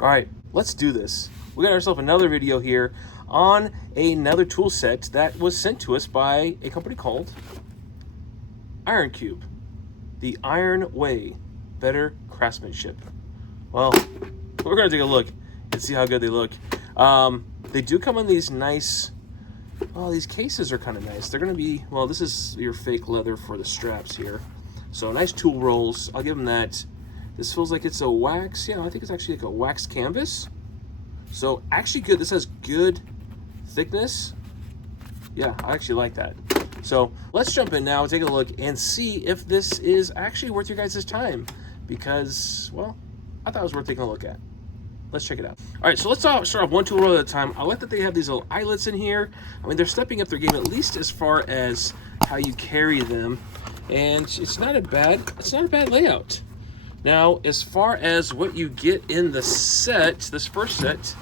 All right, let's do this. We got ourselves another video here on another tool set that was sent to us by a company called IRONCUBE. The Iron Way, better craftsmanship. Well, we're gonna take a look and see how good they look. They do come in these nice, well, these cases are kind of nice. They're gonna be, well, this is your fake leather for the straps here. So nice tool rolls, I'll give them that. This feels like it's a wax, yeah, I think it's actually like a wax canvas. So actually good, this has good thickness. Yeah, I actually like that. So let's jump in now, take a look and see if this is actually worth your guys' time, because, well, I thought it was worth taking a look at. Let's check it out. All right, so let's start off one tool roll at a time. I like that they have these little eyelets in here. I mean, they're stepping up their game, at least as far as how you carry them. And it's not a bad layout. Now, as far as what you get in the set, this first set,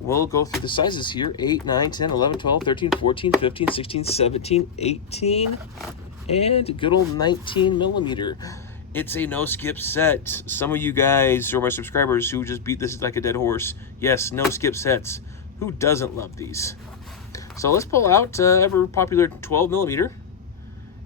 we'll go through the sizes here: 8, 9, 10, 11, 12, 13, 14, 15, 16, 17, 18, and good old 19 millimeter. It's a no-skip set. Some of you guys or my subscribers who just beat this like a dead horse, yes, no-skip sets. Who doesn't love these? So let's pull out ever popular 12 millimeter.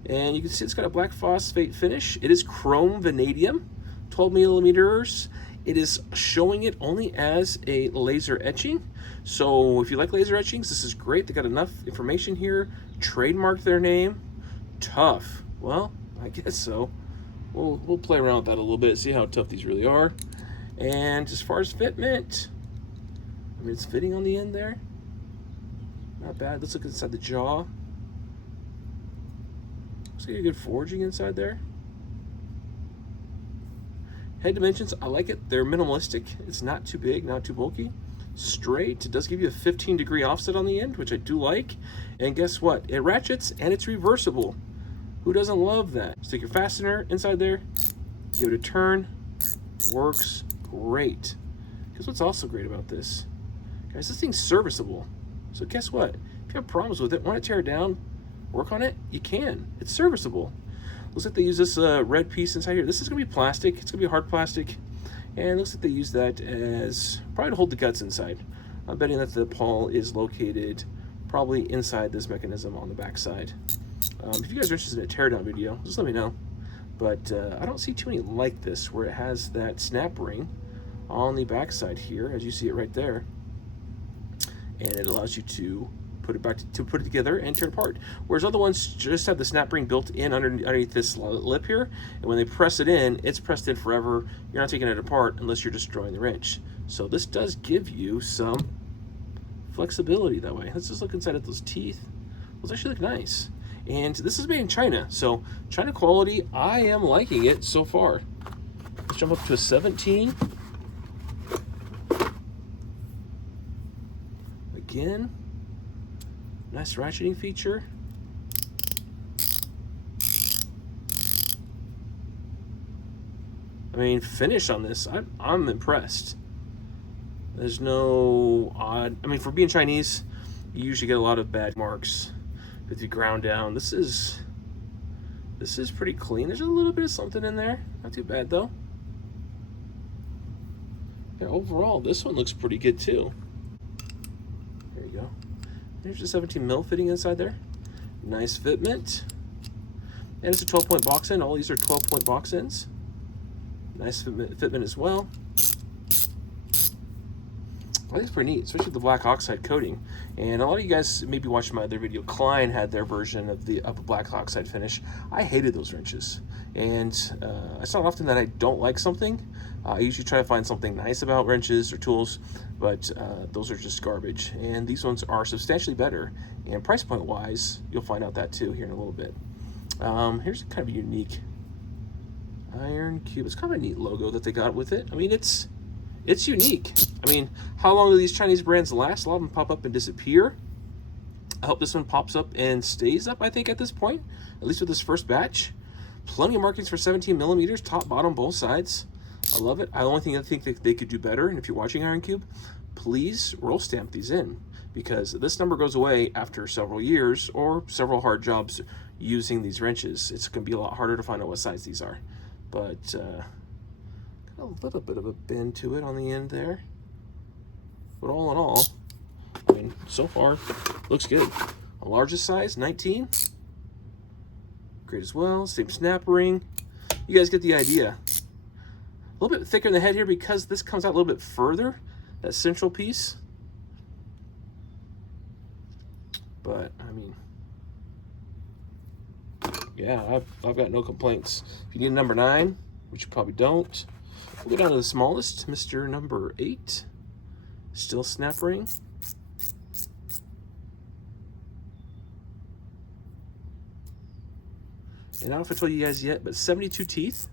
And you can see it's got a black phosphate finish. It is chrome vanadium, 12 millimeters. It is showing it only as a laser etching. So if you like laser etchings, this is great. They got enough information here. Trademarked their name. Tough. Well, I guess so. We'll play around with that a little bit, see how tough these really are. And as far as fitment, I mean, it's fitting on the end there. Not bad. Let's look inside the jaw. Looks like a good forging inside there. Head dimensions, I like it. They're minimalistic. It's not too big, not too bulky. Straight. It does give you a 15-degree offset on the end, which I do like. And guess what? It ratchets and it's reversible. Who doesn't love that? Stick your fastener inside there, give it a turn, works great. Because what's also great about this, guys, this thing's serviceable. So guess what? If you have problems with it, want to tear it down, work on it, you can. It's serviceable. Looks like they use this red piece inside here. This is gonna be plastic, it's gonna be hard plastic. And it looks like they use that as probably to hold the guts inside. I'm betting that the pawl is located probably inside this mechanism on the back side. If you guys are interested in a teardown video, just let me know. But I don't see too many like this, where it has that snap ring on the back side here, as you see it right there. And it allows you to put it back to put it together and tear it apart. Whereas other ones just have the snap ring built in underneath this lip here, and when they press it in, it's pressed in forever. You're not taking it apart unless you're destroying the wrench. So this does give you some flexibility that way. Let's just look inside at those teeth. Those actually look nice. And this is made in China, so China quality, I am liking it so far. Let's jump up to a 17. Again, nice ratcheting feature. I mean, finish on this, I'm impressed. There's no odd, I mean, for being Chinese, you usually get a lot of bad marks with you ground down. This is pretty clean. There's a little bit of something in there, not too bad though. Yeah, overall this one looks pretty good too. There you go. There's the 17 mil fitting inside there. Nice fitment, and it's a 12-point box end. All these are 12-point box ends. Nice fitment as well. I think it's pretty neat, especially the black oxide coating. And a lot of you guys maybe watching my other video, Klein had their version of a black oxide finish. I hated those wrenches. And it's not often that I don't like something. I usually try to find something nice about wrenches or tools, but those are just garbage. And these ones are substantially better. And price point wise, you'll find out that too here in a little bit. Here's kind of a unique IRONCUBE. It's kind of a neat logo that they got with it. I mean, it's unique. I mean, how long do these Chinese brands last? A lot of them pop up and disappear. I hope this one pops up and stays up, I think, at this point, at least with this first batch. Plenty of markings for 17 millimeters, top, bottom, both sides. I love it. The only thing I think that they could do better, and if you're watching IRONCUBE, please roll stamp these in, because this number goes away after several years or several hard jobs using these wrenches. It's going to be a lot harder to find out what size these are. But got a little bit of a bend to it on the end there. But all in all, I mean, so far, looks good. A largest size, 19. Great as well. Same snap ring. You guys get the idea. A little bit thicker in the head here because this comes out a little bit further, that central piece. But, I mean, yeah, I've got no complaints. If you need a number 9, which you probably don't, we'll go down to the smallest, Mr. number 8. Still snap ring. And I don't know if I told you guys yet, but 72 teeth.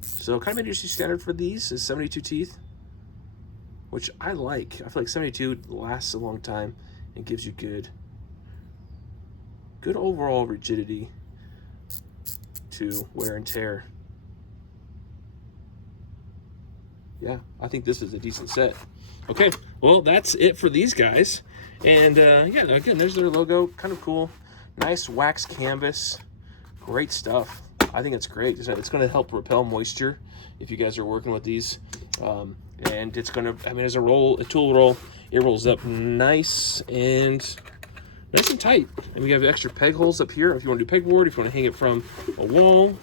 So kind of industry standard for these is 72 teeth, which I like. I feel like 72 lasts a long time and gives you good overall rigidity to wear and tear. Yeah, I think this is a decent set. Okay, well, that's it for these guys. And yeah, again, there's their logo. Kind of cool. Nice wax canvas. Great stuff. I think it's great. It's going to help repel moisture if you guys are working with these. And it's going to, I mean, as a tool roll, it rolls up nice and tight. And we have extra peg holes up here if you want to do pegboard, if you want to hang it from a wall.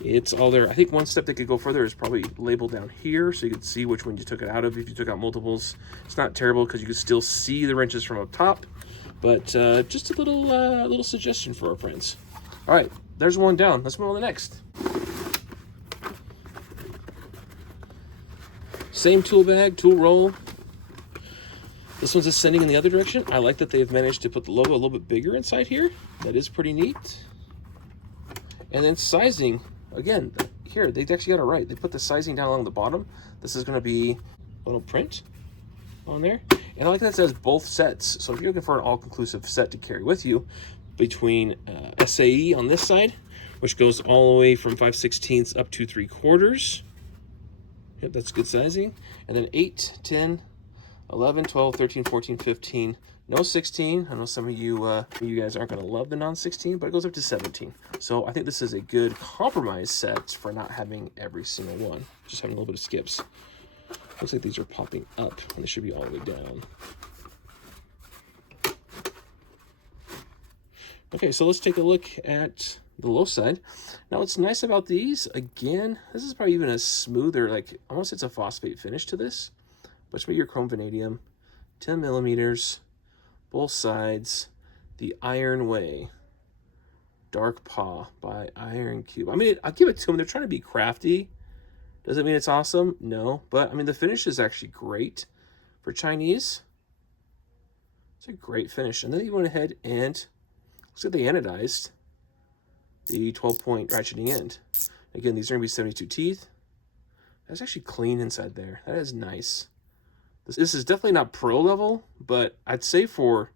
It's all there. I think one step that could go further is probably labeled down here so you can see which one you took it out of if you took out multiples. It's not terrible because you can still see the wrenches from up top, but just a little suggestion for our friends. All right, there's one down. Let's move on to the next. Same tool bag, tool roll. This one's ascending in the other direction. I like that they've managed to put the logo a little bit bigger inside here. That is pretty neat. And then sizing, again, here, they actually got it right. They put the sizing down along the bottom. This is gonna be a little print on there. And I like that it says both sets. So if you're looking for an all-conclusive set to carry with you, between SAE on this side, which goes all the way from 5/16 up to 3/4. Yep, that's good sizing. And then 8, 10, 11, 12, 13, 14, 15, no 16. I know some of you guys aren't going to love the non-16, but it goes up to 17. So I think this is a good compromise set for not having every single one, just having a little bit of skips. Looks like these are popping up, and they should be all the way down. Okay, so let's take a look at the low side. Now, what's nice about these, again, this is probably even a smoother, like almost it's a phosphate finish to this, but it's your chrome vanadium, 10 millimeters, both sides, the Iron Way, Dark Paw by IRONCUBE. I mean, I'll give it to them. They're trying to be crafty. Does it mean it's awesome? No, but I mean, the finish is actually great for Chinese. It's a great finish. And then you went ahead and looks like they anodized the 12-point ratcheting end. Again, these are going to be 72 teeth. That's actually clean inside there. That is nice. This is definitely not pro level, but I'd say for...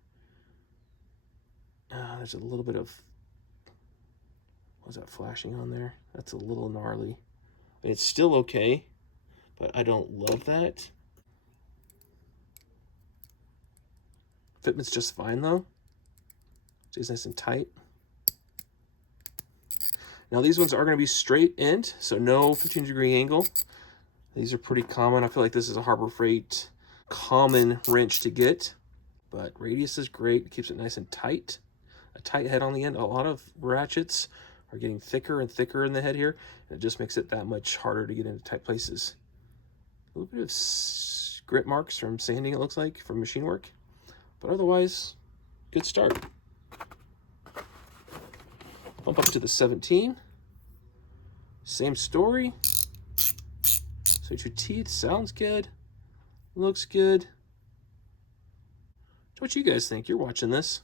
there's a little bit of... What's that flashing on there? That's a little gnarly. I mean, it's still okay, but I don't love that. Fitment's just fine, though. Stays nice and tight. Now these ones are going to be straight end, so no 15-degree angle. These are pretty common. I feel like this is a Harbor Freight common wrench to get, but radius is great. It keeps it nice and tight. A tight head on the end. A lot of ratchets are getting thicker and thicker in the head here, and it just makes it that much harder to get into tight places. A little bit of grip marks from sanding, it looks like, from machine work, but otherwise, good start. Bump up to the 17. Same story. So your teeth, sounds good. Looks good. What you guys think? You're watching this.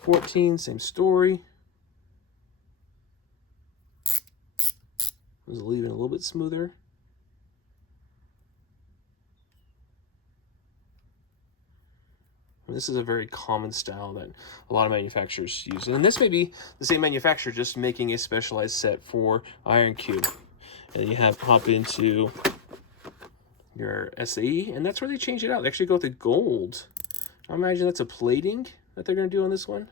14, same story. Was leaving a little bit smoother. This is a very common style that a lot of manufacturers use. And this may be the same manufacturer just making a specialized set for IRONCUBE. And you hop into your SAE, and that's where they change it out. They actually go with the gold. I imagine that's a plating that they're going to do on this one.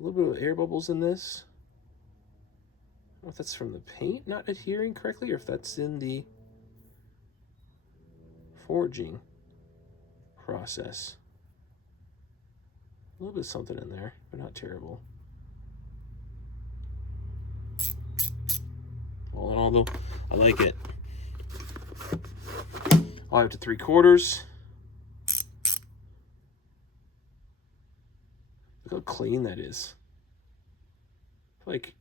A little bit of air bubbles in this. don't know if that's from the paint not adhering correctly or if that's in the forging process. A little bit of something in there, but not terrible. All in all, though, I like it. All the way up to 3/4. Look how clean that is. I feel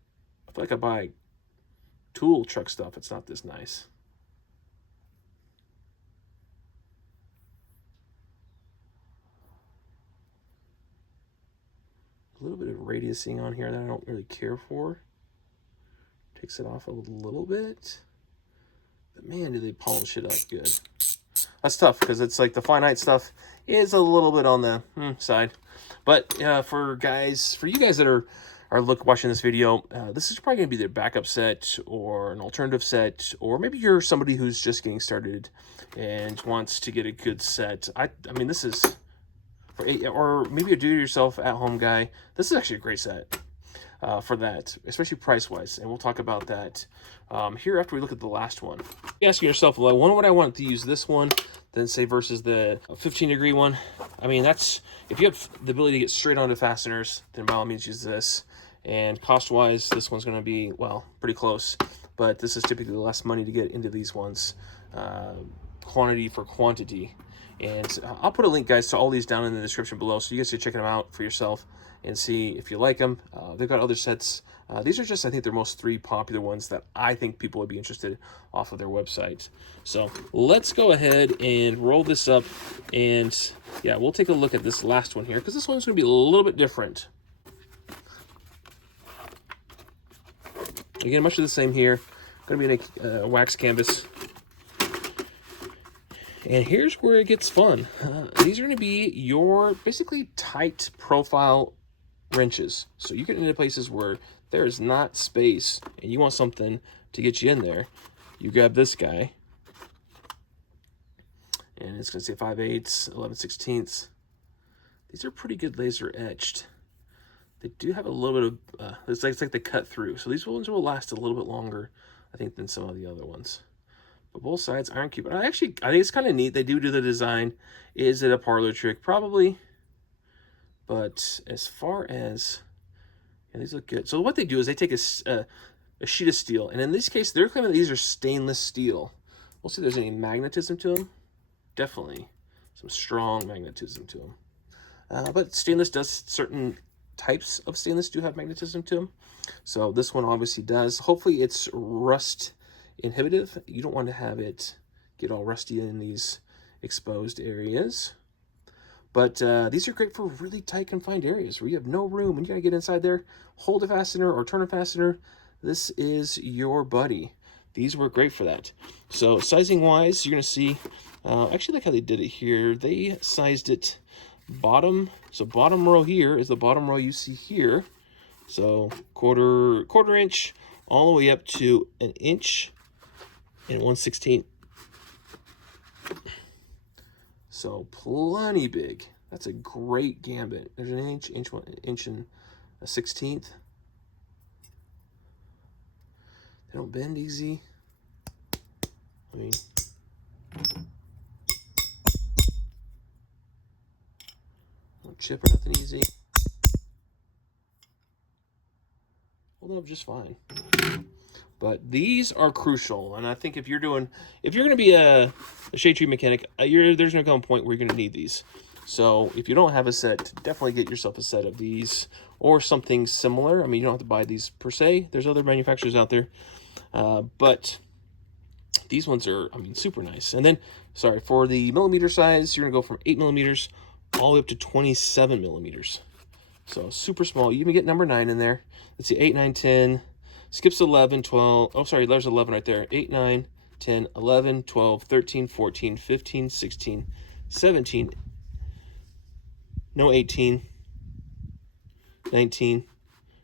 like I buy tool truck stuff. It's not this nice. A little bit of radiusing on here that I don't really care for. Takes it off a little bit. But man, do they polish it up good. That's tough because it's like the finite stuff is a little bit on the side. But for you guys that are watching this video, this is probably going to be their backup set or an alternative set, or maybe you're somebody who's just getting started and wants to get a good set. I mean, this is, or maybe a do-it-yourself at-home guy. This is actually a great set for that, especially price-wise, and we'll talk about that here after we look at the last one. You're asking yourself, well, when would I want to use this one, then say versus the 15-degree one? I mean, that's, if you have the ability to get straight onto fasteners, then by all means use this. And cost-wise, this one's going to be, well, pretty close, but this is typically less money to get into these ones, quantity for quantity. And I'll put a link, guys, to all these down in the description below, so you guys can check them out for yourself and see if you like them. They've got other sets. These are just, I think, their most 3 popular ones that I think people would be interested off of their website. So let's go ahead and roll this up, and yeah, we'll take a look at this last one here, because this one's going to be a little bit different. Again, much of the same here. Going to be in a wax canvas. And here's where it gets fun. These are going to be your basically tight profile wrenches. So you get into places where there is not space and you want something to get you in there. You grab this guy. And it's going to say 5/8, 11/16. These are pretty good laser etched. They do have a little bit of, it's like they cut through. So these ones will last a little bit longer, I think, than some of the other ones. But both sides, IRONCUBE. I think it's kind of neat. They do the design. Is it a parlor trick? Probably. But as far as, yeah, these look good. So what they do is they take a sheet of steel. And in this case, they're claiming that these are stainless steel. We'll see if there's any magnetism to them. Definitely some strong magnetism to them. But stainless does, certain types of stainless do have magnetism to them. So this one obviously does. Hopefully it's rust inhibitive. You don't want to have it get all rusty in these exposed areas. But these are great for really tight confined areas where you have no room and you gotta get inside there, hold a fastener or turn a fastener. This is your buddy. These work great for that. So sizing wise, you're gonna see, actually like how they did it here. They sized it bottom. So bottom row here is the bottom row you see here. So quarter inch all the way up to 1 inch and 1/16. So plenty big. That's a great gambit. There's 1 inch, inch and 1/16. They don't bend easy. I mean, don't chip or nothing easy. Hold up just fine. But these are crucial, and I think if you're going to be a shade tree mechanic, there's going to come a point where you're going to need these. So if you don't have a set, definitely get yourself a set of these or something similar. I mean, you don't have to buy these per se. There's other manufacturers out there, but these ones are, I mean, super nice. And then, sorry, for the millimeter size, you're going to go from 8 millimeters all the way up to 27 millimeters. So super small. You even get number 9 in there. Let's see, 8, 9, 10. Skips 11, 12. Oh, sorry, there's 11 right there. 8, 9, 10, 11, 12, 13, 14, 15, 16, 17. No 18. 19.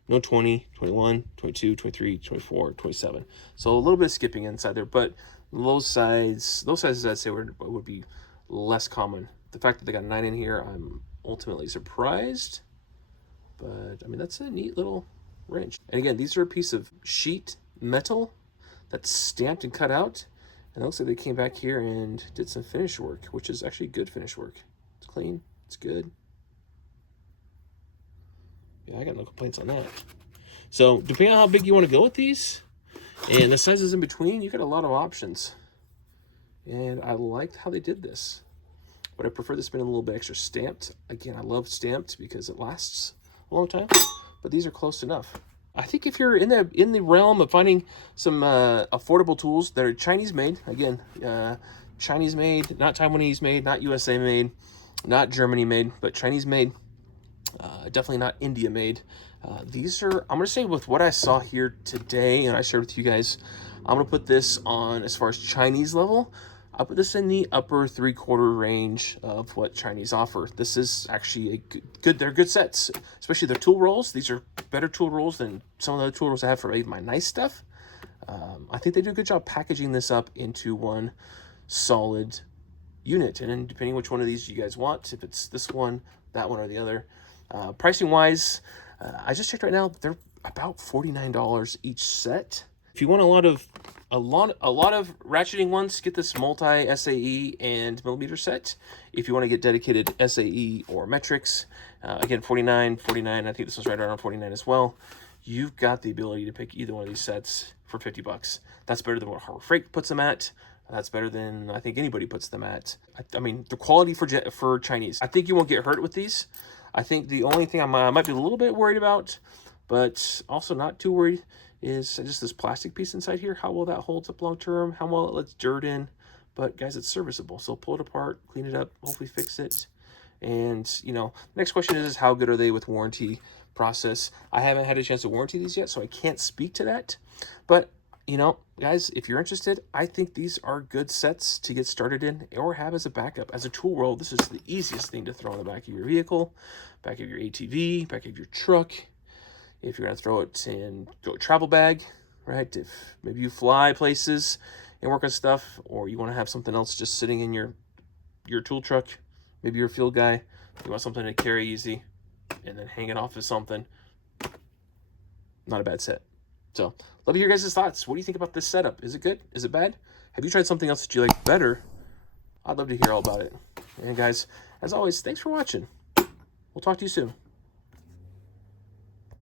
No 20, 21, 22, 23, 24, 27. So a little bit of skipping inside there, but those sizes I'd say would be less common. The fact that they got 9 in here, I'm ultimately surprised. But I mean, that's a neat little wrench. And again, these are a piece of sheet metal that's stamped and cut out. And it looks like they came back here and did some finish work, which is actually good finish work. It's clean, it's good. Yeah, I got no complaints on that. So depending on how big you want to go with these and the sizes in between, you got a lot of options. And I liked how they did this. But I prefer this being a little bit extra stamped. Again, I love stamped because it lasts a long time. But these are close enough. I think if you're in the realm of finding some affordable tools that are Chinese made, again, Chinese made, not Taiwanese made, not USA made, not Germany made, but Chinese made, definitely not India made. These are, I'm going to say with what I saw here today and I shared with you guys, I'm going to put this on, as far as Chinese level, I'll put this in the upper 3/4 range of what Chinese offer. This is actually a good, they're good sets, especially their tool rolls. These are better tool rolls than some of the other tool rolls I have for my nice stuff. I think they do a good job packaging this up into one solid unit. And then depending which one of these you guys want, if it's this one, that one, or the other. Pricing wise, I just checked right now, they're about $49 each set. If you want a lot of ratcheting ones, get this multi SAE and millimeter set. If you want to get dedicated SAE or metrics, again, $49, $49. I think this was right around $49 as well. You've got the ability to pick either one of these sets for $50. That's better than what Harbor Freight puts them at. That's better than I think anybody puts them at. I mean, the quality for Chinese. I think you won't get hurt with these. I think the only thing I might be a little bit worried about, but also not too worried, is just this plastic piece inside here. How well that holds up long term, how well it lets dirt in. But guys, it's serviceable. So pull it apart, clean it up, hopefully fix it. And you know, next question is how good are they with warranty process? I haven't had a chance to warranty these yet, so I can't speak to that. But you know, guys, if you're interested, I think these are good sets to get started in or have as a backup. As a tool roll, this is the easiest thing to throw in the back of your vehicle, back of your ATV, back of your truck. If you're going to throw it in a travel bag, right? If maybe you fly places and work on stuff, or you want to have something else just sitting in your tool truck, maybe you're a field guy, you want something to carry easy and then hang it off of something, not a bad set. So, love to hear your guys' thoughts. What do you think about this setup? Is it good? Is it bad? Have you tried something else that you like better? I'd love to hear all about it. And guys, as always, thanks for watching. We'll talk to you soon.